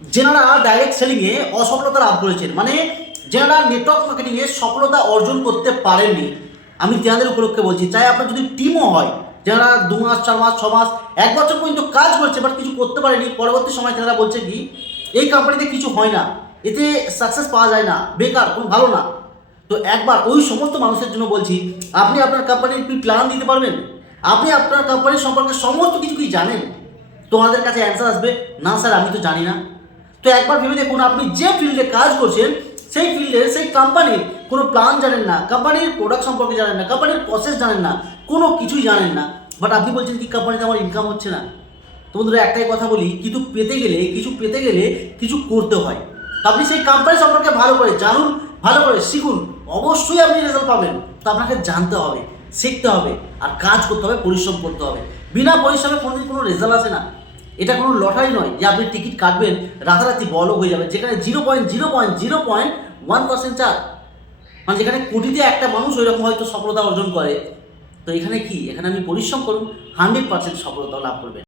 যেনারা ডাইরেক্ট সেলিংয়ে অসফলতা লাভ করেছেন, মানে যেনারা নেটওয়ার্ক মার্কেটিংয়ে সফলতা অর্জন করতে পারেননি, আমি তেনাদের উপলক্ষে বলছি, চাই আপনার যদি টিমও হয়, যারা 2 মাস 4 মাস 6 মাস 1 বছর পর্যন্ত কাজ করছে বাট কিছু করতে পারেনি, পরবর্তী সময় তেনারা বলছে কি এই কোম্পানিতে কিছু হয় না, এতে সাকসেস পাওয়া যায় না, বেকার, কোনো ভালো না। তো একবার ওই সমস্ত মানুষের জন্য বলছি, আপনি আপনার কোম্পানির কি প্ল্যান দিতে পারবেন? আপনি আপনার কোম্পানির সম্পর্কে সমস্ত কিছু কি জানেন? তোমাদের কাছে অ্যান্সার আসবে, না স্যার আমি তো জানি না। তো একবার ভেবে দেখুন, আপনি যে ফিল্ডে কাজ করছেন সেই ফিল্ডে সেই কোম্পানির কোনো প্ল্যান জানেন না, কোম্পানির প্রোডাক্ট সম্পর্কে জানেন না, কোম্পানির প্রসেস জানেন না, কোনো কিছুই জানেন না, বাট আপনি বলছেন কি কোম্পানিতে আমার ইনকাম হচ্ছে না। তো বন্ধুরা একটাই কথা বলি, কিছু পেতে গেলে কিছু করতে হয়। তো আপনি সেই কোম্পানি সম্পর্কে ভালো করে জানুন, ভালো করে শিখুন, অবশ্যই আপনি রেজাল্ট পাবেন। তো আপনাকে জানতে হবে, শিখতে হবে, আর কাজ করতে হবে, পরিশ্রম করতে হবে। বিনা পরিশ্রমে কোনোদিন কোনো রেজাল্ট আসে না। এটা কোনো লটারি নয় যে আপনি টিকিট কাটবেন রাতারাতি বড় হয়ে যাবে, যেখানে 0.0.0.1% চার, মানে যেখানে কোটিতে একটা মানুষ ওই রকম হয়তো সফলতা অর্জন করে। তো এখানে কি, এখানে আপনি পরিশ্রম করুন, 100% সফলতা লাভ করবেন।